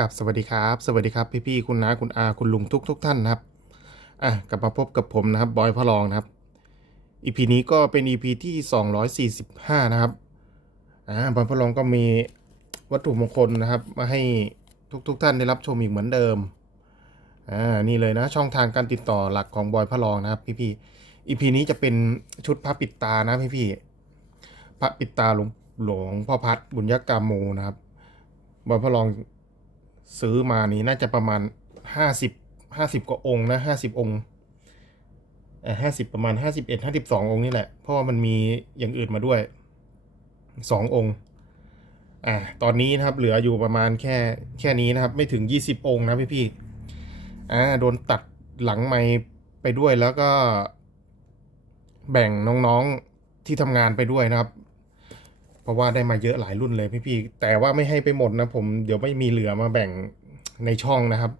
กับสวัสดีครับ สวัสดีครับพี่พี่ๆคุณน้าคุณอาคุณลุงทุกทุกท่านนะครับอะกลับมาพบกับผมนะครับบอยพระรองนะครับ EP นี้ก็เป็น EP ที่ 245 นะครับอ่าบอยพระรองก็มีวัตถุมงคลนะครับ มาให้ทุกทุกท่านได้รับชมอีกเหมือนเดิมอ่านี่เลยนะช่องทางการติดต่อหลักของบอยพระรองนะครับ พี่พี่ๆ EP นี้จะเป็นชุดพระปิดตานะพี่พี่ๆพระปิดตาหลวงหลวงพ่อพัดบุญยกรรมโมนะครับบอยพระรอง ซื้อมานี่น่าจะประมาณห้าสิบห้าสิบกว่าองค์นะห้าสิบองค์เออห้าสิบประมาณห้าสิบเอ็ดห้าสิบสององค์นี่แหละ เพราะว่ามันมีอย่างอื่นมาด้วยสององค์อ่าตอนนี้นะครับเหลืออยู่ประมาณแค่แค่นี้นะครับ ไม่ถึงยี่สิบองค์นะพี่พี่อ่าโดนตัดหลังไม้ไปด้วยแล้วก็ แบ่งน้องๆที่ทำงานไปด้วยนะครับ เพราะว่าได้มาเยอะหลายรุ่นเลยพี่ๆแต่ว่าไม่ให้ไปหมดนะผมเดี๋ยวไม่มีเหลือมาแบ่งในช่องนะครับ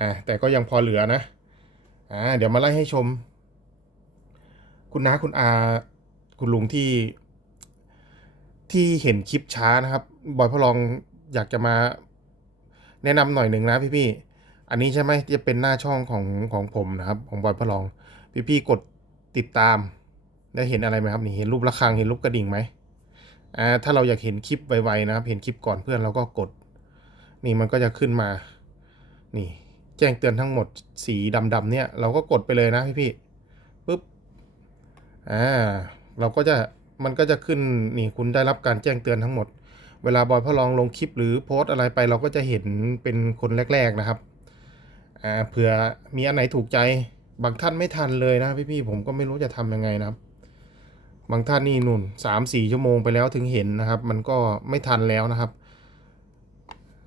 อ่าแต่ก็ยังพอเหลือนะอ่าเดี๋ยวมาไล่ให้ชม คุณน้าคุณอาคุณลุงที่ ที่เห็นคลิปช้านะครับบอยพลองอยากจะมาแนะนำหน่อยหนึ่งนะพี่ๆอันนี้ใช่ไหมจะเป็นหน้าช่องของของผมนะครับ ของบอยพลอง พี่ๆกดติดตามได้เห็นอะไรไหมครับนี่เห็นรูประฆังเห็นรูปกระดิ่งไหม อ่าถ้าเราอยากเห็นคลิปไวๆนะครับ เห็นคลิปก่อนเพื่อนเราก็กด นี่มันก็จะขึ้นมา นี่ แจ้งเตือนทั้งหมดสีดำๆเนี่ย เราก็กดไปเลยนะพี่ๆปุ๊บอ่าเราก็จะมันก็จะขึ้นนี่คุณได้รับการแจ้งเตือนทั้งหมด เวลาบอยพ่อลองลงคลิปหรือโพสอะไรไปเราก็จะเห็นเป็นคนแรก ๆนะครับอ่าเผื่อมีอันไหนถูกใจบางท่านไม่ทันเลยนะพี่ๆผมก็ไม่รู้จะทำยังไงนะครับ บางท่านนี่นุ่นสามสี่ชั่วโมงไปแล้วถึงเห็นนะครับ มันก็ไม่ทันแล้วนะครับ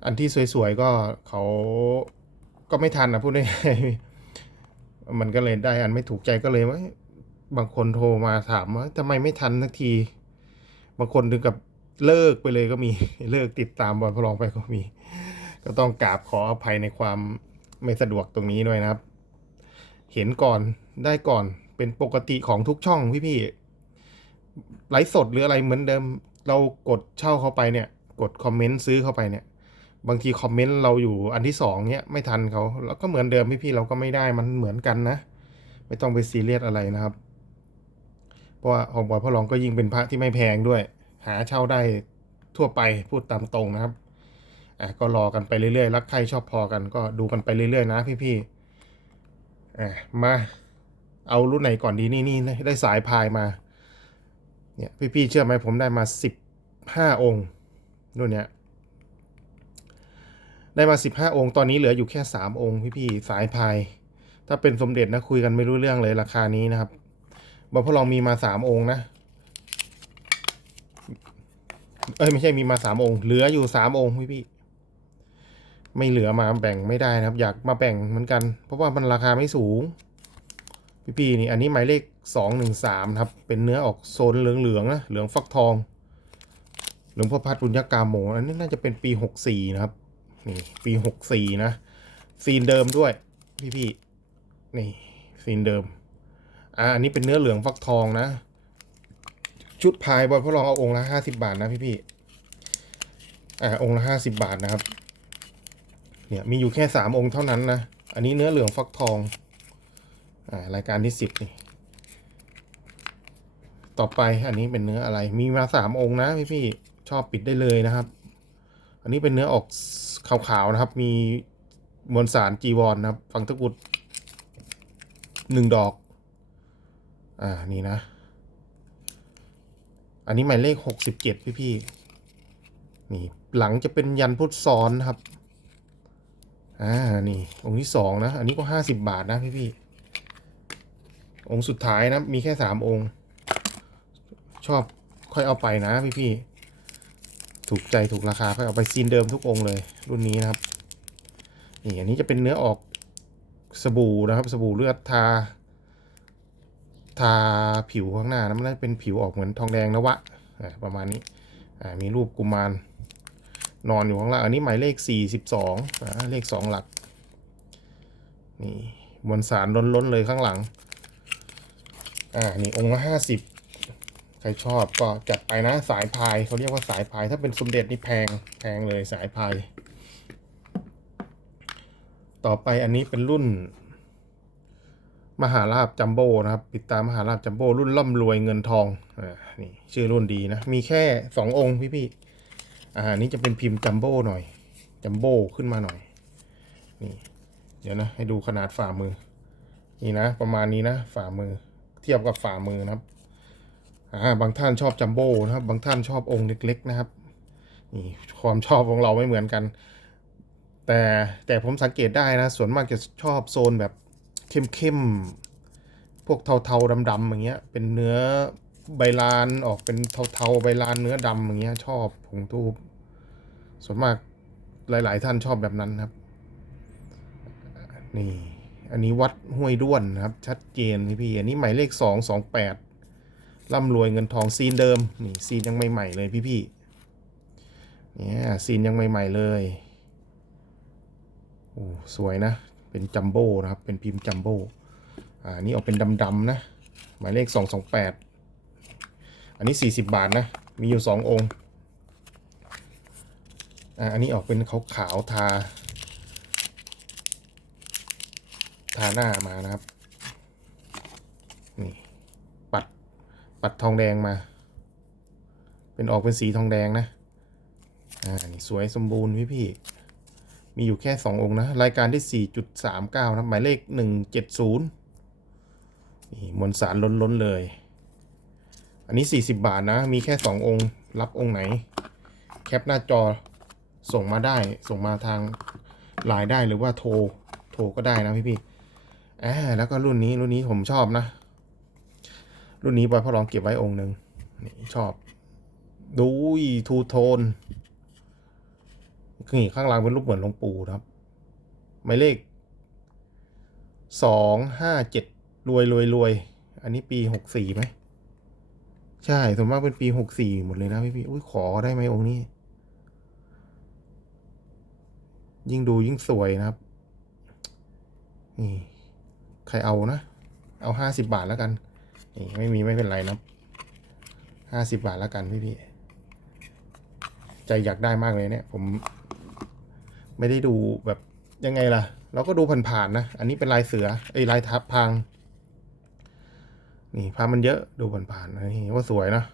อันที่สวยๆก็เขาก็ไม่ทันนะพูดได้มันก็เลยได้อันไม่ถูกใจก็เลยว่าบางคนโทรมาถามว่าทำไมไม่ทันสักที บางคนถึงกับเลิกไปเลยก็มีเลิกติดตามบอลพลองไปก็มี ก็ต้องกราบขออภัยในความไม่สะดวกตรงนี้ด้วยนะครับ เห็นก่อนได้ก่อนเป็นปกติของทุกช่องพี่ๆ ไลฟ์สดหรืออะไรเหมือนเดิม เรากดเช่าเข้าไปเนี่ย กดคอมเมนต์ซื้อเข้าไปเนี่ย บางทีคอมเมนต์เราอยู่อันที่สองเนี่ยไม่ทันเขาแล้วก็เหมือนเดิมพี่ๆเราก็ไม่ได้มันเหมือนกันนะ ไม่ต้องไปซีเรียสอะไรนะครับ เพราะว่าของบอยพ่อรองก็ยิ่งเป็นพระที่ไม่แพงด้วย หาเช่าได้ทั่วไปพูดตามตรงนะครับอะก็รอกันไปเรื่อยๆ รักใครชอบพอกันก็ดูกันไปเรื่อยๆ นะพี่ๆอะมาเอารุ่นไหนก่อนดีนี่นี่ได้สายพายมา เนี่ยพี่ๆเชื่อไหมผมได้มาสิบห้าองค์รุ่นเนี้ยได้มาสิบห้าองค์ ตอนนี้เหลืออยู่แค่สามองค์พี่ๆสายพาย ถ้าเป็นสมเด็จนะคุยกันไม่รู้เรื่องเลยราคานี้นะครับบอกพ่อลองมีมาสามองค์นะเอ้ยไม่ใช่มีมาสามองค์ เหลืออยู่สามองค์พี่ๆไม่เหลือมาแบ่งไม่ได้นะครับ อยากมาแบ่งเหมือนกัน เพราะว่ามันราคาไม่สูง พี่ๆนี่อันนี้หมายเลขสองหนึ่งสามครับ เป็นเนื้อออกโซนเหลืองๆนะเหลืองฟักทอง หลวงพ่อพัดบุญยกาโมอันนี้น่าจะเป็นปีหกสี่นะครับนี่ปีหกสี่นะซีนเดิมด้วย พี่ๆนี่ซีนเดิมอ่าอันนี้เป็นเนื้อเหลืองฟักทองนะ ชุดพายบอยพ่อลองเอาองค์ละห้าสิบาทนะพี่ๆอ่าองค์ละห้าสิบาทนะครับเนี่ยมีอยู่แค่สามองค์เท่านั้นนะ อันนี้เนื้อเหลืองฟักทอง รายการที่สิบนี่ ต่อไปอันนี้เป็นเนื้ออะไรมีมาสามองค์นะพี่พี่ชอบปิดได้เลยนะครับ อันนี้เป็นเนื้อออกขาวๆนะครับ มีมวลสารจีวรนะครับฟังตะกุดหนึ่งดอก อ่า นี่นะ อันนี้หมายเลขหกสิบเจ็ดพี่พี่นี่ หลังจะเป็นยันพุทธซ้อนนะครับ อ่า นี่ องค์ที่สองนะ อันนี้ก็ห้าสิบบาทนะพี่พี่ องค์สุดท้ายนะ มีแค่สามองค์ ชอบค่อยเอาไปนะพี่พี่ถูกใจถูกราคาค่อยเอาไปซีนเดิมทุกองค์เลย รุ่นนี้นะครับนี่อันนี้จะเป็นเนื้อออกสบู่นะครับ สบู่เลือดทา ทาผิวข้างหน้านะมันน่าจะเป็นผิวออกเหมือนทองแดงนะวะประมาณนี้มีรูปกุมารนอนอยู่ข้างล่าง อันนี้หมายเลขสี่สิบสองเลขสองหลัก นี่มวลสารล้นๆเลยข้างหลัง อ่านี่องค์ละห้าสิบใครชอบก็จัดไปนะสายพายเขาเรียกว่าสายพายถ้าเป็นสมเด็จนี่แพงแพงเลยสายพายต่อไปอันนี้เป็นรุ่น มหาลาบจัมโบ้นะครับ ปิดตามหาลาบจัมโบ้รุ่นร่ำรวยเงินทองอ่านี่ชื่อรุ่นดีนะ มีแค่สององค์พี่พี่อ่านี้จะเป็นพิมพ์จัมโบ้หน่อยจัมโบ้ขึ้นมาหน่อยนี่เดี๋ยวนะ ให้ดูขนาดฝ่ามือ นี่นะ ประมาณนี้นะ ฝ่ามือ ทียบกับฝ่ามือนะครับอ่าบางท่านชอบจัมโบ้นะครับ บางท่านชอบองค์เล็กๆนะครับนี่ความชอบของเราไม่เหมือนกัน แต่แต่ผมสังเกตได้นะ ส่วนมากจะชอบโซนแบบเข้มๆพวกเทาๆดำๆอย่างเงี้ย เป็นเนื้อใบลานออกเป็นเทาๆใบลานเนื้อดำอย่างเงี้ย ชอบผงทูบส่วนมากหลาย ๆ ท่านชอบแบบนั้นครับ นี่ อันนี้วัดห้วยด้วนนะครับ ชัดเจนพี่พี่อันนี้หมายเลขสองสองแปดร่ำรวยเงินทองซีนเดิมนี่ซีนยังใหม่ๆเลยพี่พี่เนี่ยซีนยังใหม่ ๆเลยโอ้สวยนะ เป็นจัมโบ้นะครับ เป็นพิมพ์จัมโบ้อ่านี่ออกเป็นดำๆนะ หมายเลขสองสองแปดอันนี้สี่สิบบาทนะ มีอยู่สององค์อ่าอันนี้ออกเป็นขาวๆทา ทาหน้ามานะครับ นี่ ปัด ปัดทองแดงมา เป็นออกเป็นสีทองแดงนะ อ่า นี่สวยสมบูรณ์พี่พี่ มีอยู่แค่สององค์นะ รายการที่สี่จุดสามเก้านะ หมายเลขหนึ่งเจ็ดศูนย์นี่มวลสารล้นล้นๆเลย อันนี้สี่สิบบาทนะ มีแค่สององค์ รับองค์ไหน แคปหน้าจอ ส่งมาได้ ส่งมาทางไลน์ได้หรือว่าโทร โทรก็ได้นะพี่พี่ อ่าแล้วก็รุ่นนี้รุ่นนี้ผมชอบนะ รุ่นนี้บอยพ่อลองเก็บไว้องค์หนึ่งนี่ชอบ ดูอีทูโทนนี่ข้างล่างเป็นรูปเหมือนหลวงปู่ครับหมายเลขสองห้าเจ็ดรวยรวยรวย อันนี้ปีหกสี่ไหม ใช่ส่วนมากเป็นปีหกสี่หมดเลยนะพี่พี่อุ้ยขอได้ไหมองค์นี้ ยิ่งดูยิ่งสวยนะครับ นี่ ใครเอานะ เอาห้าสิบบาทแล้วกัน นี่ไม่มีไม่เป็นไรนะห้าสิบบาทแล้วกันพี่พี่ใจอยากได้มากเลยเนี่ย ผมไม่ได้ดูแบบยังไงล่ะ เราก็ดูผ่านๆนะ อันนี้เป็นลายเสือไอ้ลายทับพังนี่พามันเยอะดูผ่านๆนะนี่ว่าสวยนะ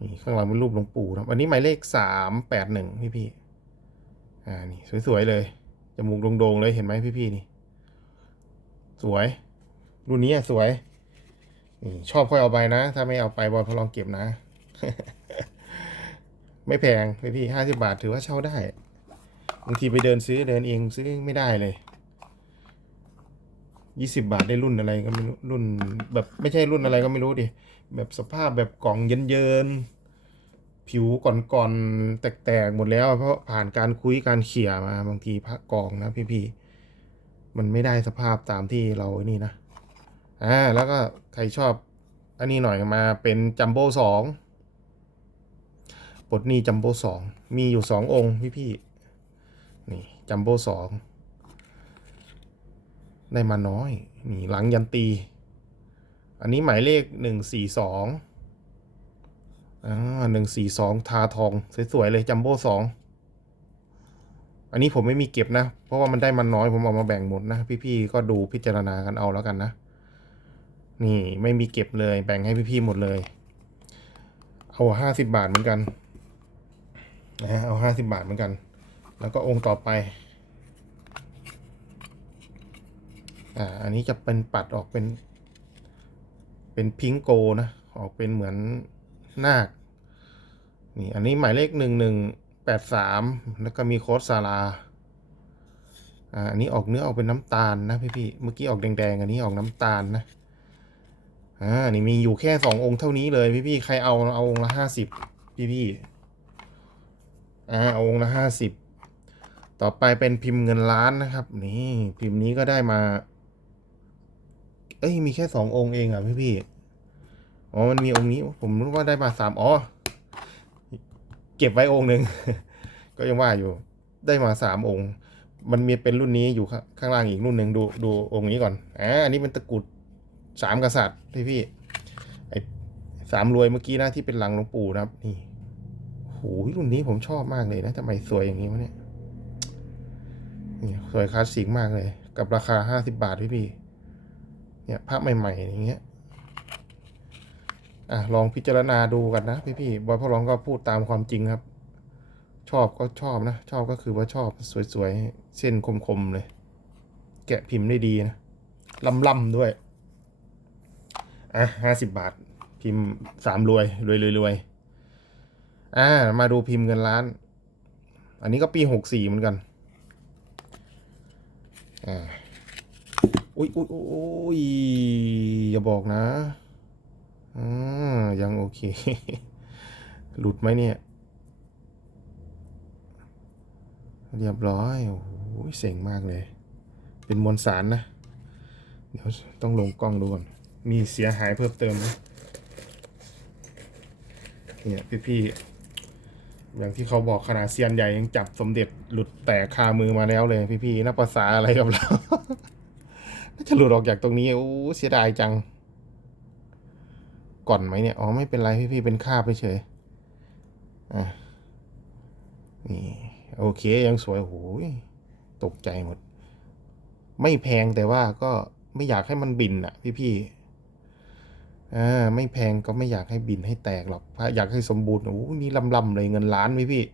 นี่ข้างหลังเป็นรูปหลวงปู่นะอันนี้หมายเลขสามแปดหนึ่งพี่พี่อ่านี่สวยๆเลยจมูกโด่งๆเลยเห็นไหมพี่พี่นี่ สวย รุ่นนี้อะสวยนี่ชอบค่อยเอาไปนะ ถ้าไม่เอาไปบอยพอลองเก็บนะ ไม่แพงพี่พี่ห้าสิบาทถือว่าเช่าได้บางทีไปเดินซื้อเดินเองซื้อไม่ได้เลยยี่สิบาทได้รุ่นอะไรก็ไม่รู้รุ่นแบบไม่ใช่รุ่นอะไรก็ไม่รู้ดิแบบสภาพแบบกล่องเยินๆผิวก่อนๆแตกๆหมดแล้ว เพราะผ่านการคุยการเขี่ยมาบางทีพระกองนะพี่พี่ๆ มันไม่ได้สภาพตามที่เรานี่นะอ่าแล้วก็ใครชอบอันนี้หน่อยมาเป็นจัมโบ้สองปลดหนี้จัมโบ้สองมีอยู่สององค์พี่พี่นี่จัมโบ้สองได้มาน้อย นี่หลังยันตี อันนี้หมายเลขหนึ่งสี่สองอ่าหนึ่งสี่สองทาทอง สวย ๆ เลยจัมโบ้สอง อันนี้ผมไม่มีเก็บนะ เพราะว่ามันได้มาน้อยผมเอามาแบ่งหมดนะ พี่ๆก็ดูพิจารณากันเอาแล้วกันนะ นี่ไม่มีเก็บเลย แบ่งให้พี่ๆหมดเลย เอาห้าสิบบาทเหมือนกันนะฮะเอาห้าสิบบาทเหมือนกัน แล้วก็องค์ต่อไปอ่าอันนี้จะเป็นปัดออกเป็น เป็นพิงโกนะ ออกเป็นเหมือนนาคนี่อันนี้หมายเลขหนึ่งหนึ่ง แปดสามแล้วก็มีโค้ดซาลาอ่าอันนี้ออกเนื้อออกเป็นน้ำตาลนะพี่พี่เมื่อกี้ออกแดงๆ อันนี้ออกน้ำตาลนะอ่านี่มีอยู่แค่สององค์เท่านี้เลยพี่พี่ใครเอาเอาองค์ละห้าสิบพี่พี่อ่าเอาองค์ละห้าสิบต่อไปเป็นพิมพ์เงินล้านนะครับ นี่พิมพ์นี้ก็ได้มา เอ้ยมีแค่สององค์เองอะพี่พี่อ๋อมันมีองค์นี้ผมรู้ว่าได้มาสามอ๋อ เก็บไว้องค์หนึ่งก็ยังว่าอยู่ได้มาสามองค์ มันมีเป็นรุ่นนี้อยู่ข้างล่างอีกรุ่นหนึ่งดูดูองค์นี้ก่อนอ่าอันนี้เป็นตะกุดสามกษัตริย์พี่พี่ไอสามรวยเมื่อกี้นะที่เป็นหลังหลวงปู่นะครับ นี่โหรุ่นนี้ผมชอบมากเลยนะทำไมสวยอย่างนี้วะเนี่ยนี่สวยคลาสสิกมากเลย กับราคาห้าสิบาทพี่พี่เนี่ยภาพใหม่ๆอย่างเงี้ย อะลองพิจารณาดูกันนะพี่พี่ๆบอยพ่อร้องก็พูดตามความจริงครับ ชอบก็ชอบนะ ชอบก็คือว่าชอบสวยๆ เส้นคมๆเลย แกะพิมพ์ได้ดีนะล่ำๆด้วย อะห้าสิบบาท พิมพ์สามรวยรวยรวยรวยอ่า มาดูพิมพ์เงินล้าน อันนี้ก็ปีหกสี่เหมือนกัน อ่า อุ้ยอุ้ยอุ๊ยอุ้ยอย่าบอกนะ อ่ายังโอเค หลุดไหมเนี่ย เรียบร้อย โอ้โหเสียงมากเลย เป็นมวลสารนะ เดี๋ยวต้องลงกล้องดูก่อน มีเสียหายเพิ่มเติมนะเนี่ยพี่ๆอย่างที่เขาบอกขนาดเซียนใหญ่ยังจับสมเด็จหลุดแตกคามือมาแล้วเลย พี่ๆนับภาษาอะไรกับเรา น่าจะหลุดออกจากตรงนี้โอ้เสียดายจัง ก่อนไหมเนี่ย อ๋อ ไม่เป็นไรพี่ๆเป็นค่าบไปเฉย อะ นี่ โอเค ยังสวยโอ้ยตกใจหมด ไม่แพงแต่ว่าก็ไม่อยากให้มันบินอะพี่ๆอ่าไม่แพงก็ไม่อยากให้บินให้แตกหรอกอยากให้สมบูรณ์โอ้นี่ลำๆเลยเงินล้านพี่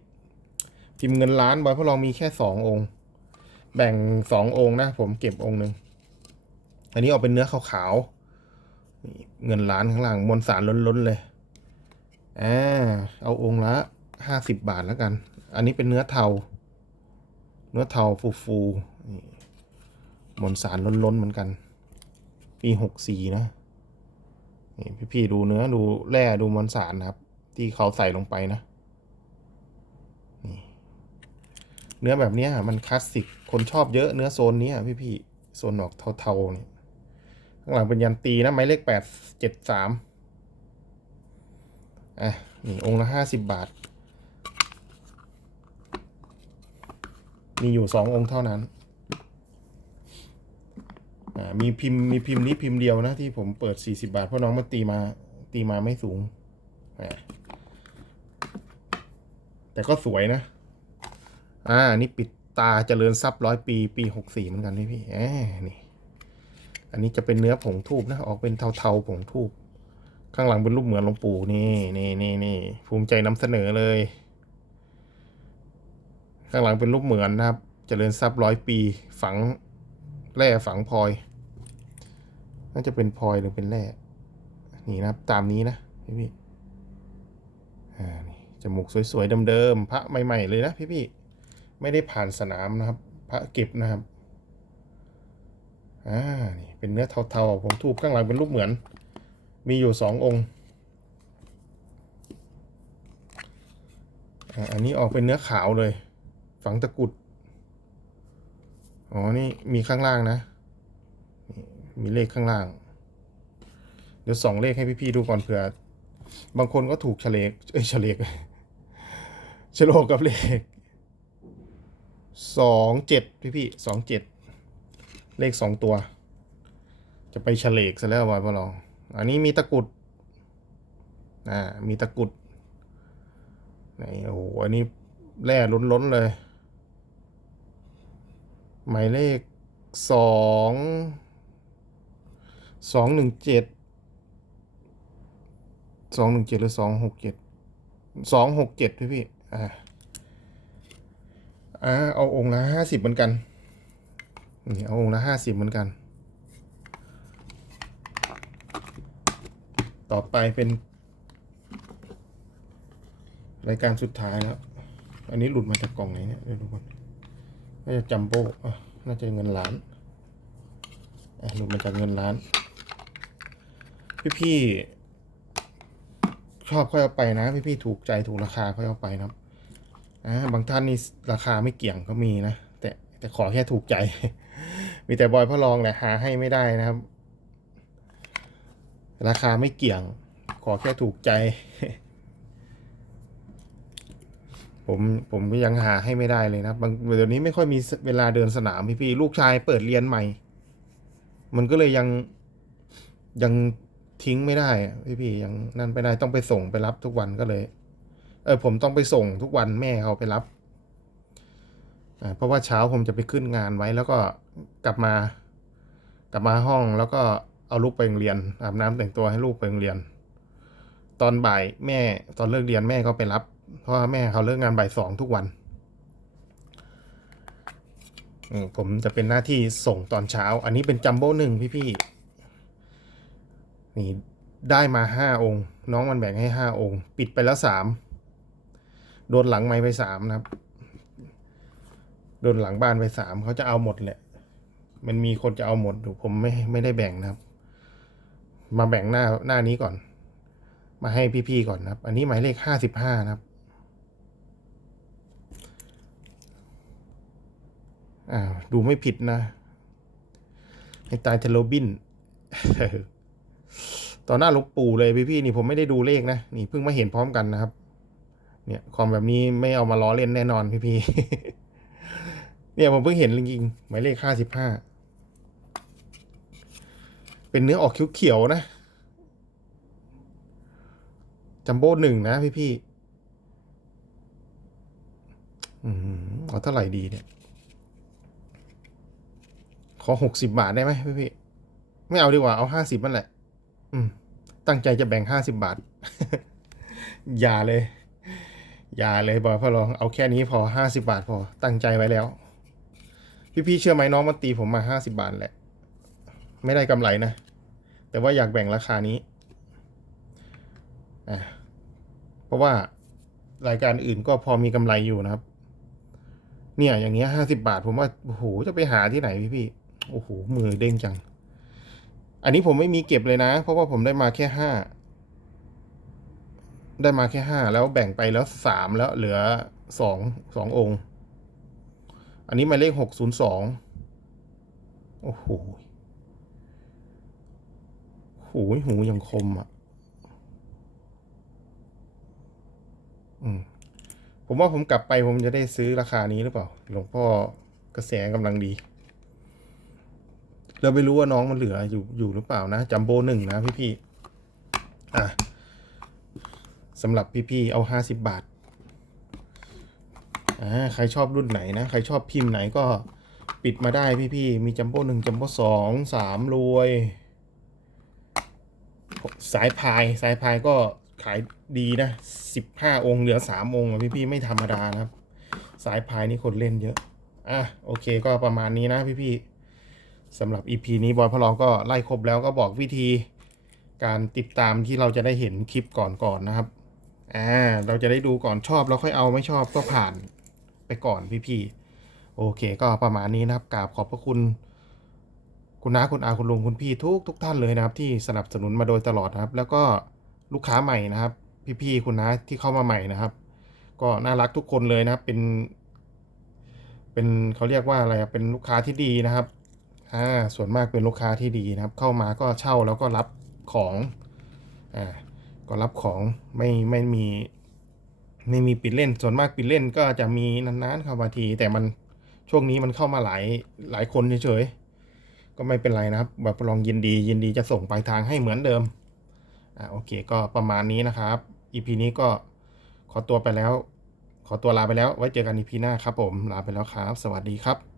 ๆพิมพ์เงินล้านบอยพวกเรามีแค่สององค์ แบ่งสององค์นะผมเก็บองค์หนึ่งอันนี้ออกเป็นเนื้อขาวๆ นี่เงินล้านข้างล่างมวลสารล้นๆเลยอ่าเอาองค์ละห้าสิบบาทแล้วกัน อันนี้เป็นเนื้อเทา เนื้อเทาฟูๆนี่มวลสารล้นๆเหมือนกัน ปีหกสี่นะนี่พี่ๆดูเนื้อดูแร่ดูมวลสารนะครับ ที่เขาใส่ลงไปนะนี่เนื้อแบบนี้มันคลาสสิกคนชอบเยอะเนื้อโซนนี้พี่ๆโซนออกเทาๆเนี่ย ข้างหลังเป็นยันตีนะไม้เลขแปดเจ็ดสามอะนี่องค์ละห้าสิบบาท มีอยู่สององค์เท่านั้นอ่ามีพิมพ์มีพิมพ์นี้พิมพ์เดียวนะที่ผมเปิดสี่สิบาท เพราะน้องมันตีมาตีมาไม่สูงอ่าแต่ก็สวยนะ อ่า นี่ปิดตาเจริญทรัพย์ร้อยปี ปีหกสี่เหมือนกันนี่พี่แหมนี่ อันนี้จะเป็นเนื้อผงทูบนะ ออกเป็นเทาๆผงทูบข้างหลังเป็นรูปเหมือนหลวงปู่นี่นี่นี่นี่ภูมิใจนำเสนอเลย ข้างหลังเป็นรูปเหมือนนะครับเจริญทรัพย์ร้อยปี ฝังแร่ฝังพลอยน่าจะเป็นพลอยหรือเป็นแร่นี่นะครับ ตามนี้นะพี่พี่อ่านี่จมูกสวยๆเดิมๆพระใหม่ ๆ เลยนะพี่พี่ไม่ได้ผ่านสนามนะครับ พระเก็บนะครับ อ่านี่เป็นเนื้อเทาๆผมทูบข้างหลังเป็นรูปเหมือน มีอยู่สององค์อันนี้ออกเป็นเนื้อขาวเลย ฝังตะกุด อ๋อ นี่มีข้างล่างนะ มีเลขข้างล่าง เดี๋ยวสองเลขให้พี่ๆดูก่อนเผื่อ บางคนก็ถูกเฉลกเอ้ยเฉลกเฉลกกับเลขสองเจ็ดพี่ๆสองเจ็ด เลขสองตัว จะไปเฉลกซะแล้ววายพ่อลอง อันนี้มีตะกุดอ่ามีตะกุดไหนโอ้โหอันนี้แร่ล้นๆเลย หมายเลขสองสองหนึ่งเจ็ดสองหนึ่งเจ็ดหรือสองหกเจ็ดสองหกเจ็ดพี่พี่อ่าอ่าเอาองค์ละห้าสิบเหมือนกัน นี่เอาองค์ละห้าสิบเหมือนกัน ต่อไปเป็น รายการสุดท้ายแล้ว อันนี้หลุดมาจากกล่องไหนเนี่ยเดี๋ยวดูก่อนน่าจะจัมโบ้น่าจะเงินล้านหลุดมาจากเงินล้าน พี่ๆชอบค่อยเอาไปนะ พี่ๆถูกใจถูกราคาค่อยเอาไปนะครับอ่าบางท่านนี่ราคาไม่เกี่ยงก็มีนะ แต่แต่ขอแค่ถูกใจ มีแต่บอยพ่อรองแหละหาให้ไม่ได้นะครับ ราคาไม่เกี่ยง ขอแค่ถูกใจ ผมผมก็ยังหาให้ไม่ได้เลยนะบางเดี๋ยวนี้ไม่ค่อยมีเวลาเดินสนามพี่พี่ลูกชายเปิดเรียนใหม่ มันก็เลยยังยังทิ้งไม่ได้พี่พี่ยังนั่นไปได้ต้องไปส่งไปรับทุกวันก็เลย เออผมต้องไปส่งทุกวันแม่เขาไปรับ เพราะว่าเช้าผมจะไปขึ้นงานไว้แล้วก็กลับมา กลับมาห้องแล้วก็เอาลูกไปโรงเรียนอาบน้ำแต่งตัวให้ลูกไปโรงเรียน ตอนบ่ายแม่ตอนเลิกเรียนแม่ก็ไปรับ เพราะว่าแม่เขาเลิกงานบ่ายสองทุกวันผมจะเป็นหน้าที่ส่งตอนเช้า อันนี้เป็นจัมโบ้หนึ่งพี่ๆนี่ได้มาห้าองค์ น้องมันแบ่งให้ห้าองค์ ปิดไปแล้วสามโดนหลังไม้ไปสามนะครับ โดนหลังบ้านไปสามเขาจะเอาหมดแหละ มันมีคนจะเอาหมดอยู่ผมไม่ไม่ได้แบ่งนะครับ มาแบ่งหน้าหน้านี้ก่อน มาให้พี่ๆก่อนนะครับ อันนี้หมายเลขห้าสิบห้านะครับ อ่าดูไม่ผิดนะให้ตายเทโลบินต่อหน้าลวงปู่เลยพี่ๆนี่ผมไม่ได้ดูเลขนะนี่เพิ่งมาเห็นพร้อมกันนะครับ เนี่ยคอมแบบนี้ไม่เอามาล้อเล่นแน่นอนพี่ๆ เนี่ยผมเพิ่งเห็นจริงๆหมายเลขห้าสิบห้าเป็นเนื้อออกเขียวๆนะจัมโบ้หนึ่งนะพี่พี่อืมเอาเท่าไหร่ดีเนี่ย ขอหกสิบาทได้ไหมพี่พี่ไม่เอาดีกว่าเอาห้าสิบนั่นแหละ อืม ตั้งใจจะแบ่งห้าสิบาท อย่าเลย อย่าเลยบอยพ่อรอง เอาแค่นี้พอห้าสิบาทพอ ตั้งใจไว้แล้ว พี่พี่ๆเชื่อไหมน้องมันตีผมมาห้าสิบาทแหละ ไม่ได้กำไรนะ แต่ว่าอยากแบ่งราคานี้อะเพราะว่ารายการอื่นก็พอมีกำไรอยู่นะครับ เนี่ยอย่างเงี้ยห้าสิบาท ผมว่าโอ้โหจะไปหาที่ไหนพี่พี่ๆโอ้โหมือเด้งจัง อันนี้ผมไม่มีเก็บเลยนะ เพราะว่าผมได้มาแค่ห้าได้มาแค่ห้าแล้วแบ่งไปแล้วสามแล้วเหลือสองสององค์ อันนี้หมายเลขหกศูนย์สองโอ้โหหูหูยังคมอะ อืม ผมว่าผมกลับไปผมจะได้ซื้อราคานี้หรือเปล่า หลวงพ่อกระแสกำลังดี เราไม่รู้ว่าน้องมันเหลืออยู่อยู่หรือเปล่านะจัมโบ้หนึ่งนะพี่พี่ๆอะสำหรับพี่พี่ๆเอาห้าสิบบาท อ่าใครชอบรุ่นไหนนะ ใครชอบพิมพ์ไหนก็ปิดมาได้พี่พี่ๆ มีจัมโบ้หนึ่งจัมโบ้สองสามรวย สายพายสายพายก็ขายดีนะสิบห้าองค์เหลือสามองค์พี่พี่ๆไม่ธรรมดานะครับ สายพายนี่คนเล่นเยอะ อะโอเคก็ประมาณนี้นะพี่พี่ๆสำหรับ EP นี้บอยพลองก็ไล่ครบแล้วก็บอกวิธี การติดตามที่เราจะได้เห็นคลิปก่อนๆนะครับ อ่าเราจะได้ดูก่อนชอบแล้วค่อยเอาไม่ชอบก็ผ่าน ไปก่อนพี่ๆโอเค ก็ประมาณนี้นะครับกราบขอบพระคุณ คุณน้าคุณอาคุณลุงคุณพี่ทุกทุกท่านเลยนะครับ ที่สนับสนุนมาโดยตลอดนะครับ แล้วก็ลูกค้าใหม่นะครับ พี่ๆคุณน้าที่เข้ามาใหม่นะครับ ก็น่ารักทุกคนเลยนะครับ เป็น เป็นเขาเรียกว่าอะไรเป็นลูกค้าที่ดีนะครับอ่าส่วนมากเป็นลูกค้าที่ดีนะครับ เข้ามาก็เช่าแล้วก็รับของอ่าก็รับของไม่ไม่มี ไม่มีปิดเล่นส่วนมากปิดเล่นก็จะมีนานๆครับบางที แต่มันช่วงนี้มันเข้ามาหลายหลายคนเฉยๆก็ไม่เป็นไรนะครับแบบลองยินดี ยินดีจะส่งปลายทางให้เหมือนเดิมอ่าโอเค ก็ประมาณนี้นะครับอีพีนี้ก็ขอตัวไปแล้ว ขอตัวลาไปแล้วไว้เจอกันอีพีหน้าครับผมลาไปแล้วครับ สวัสดีครับ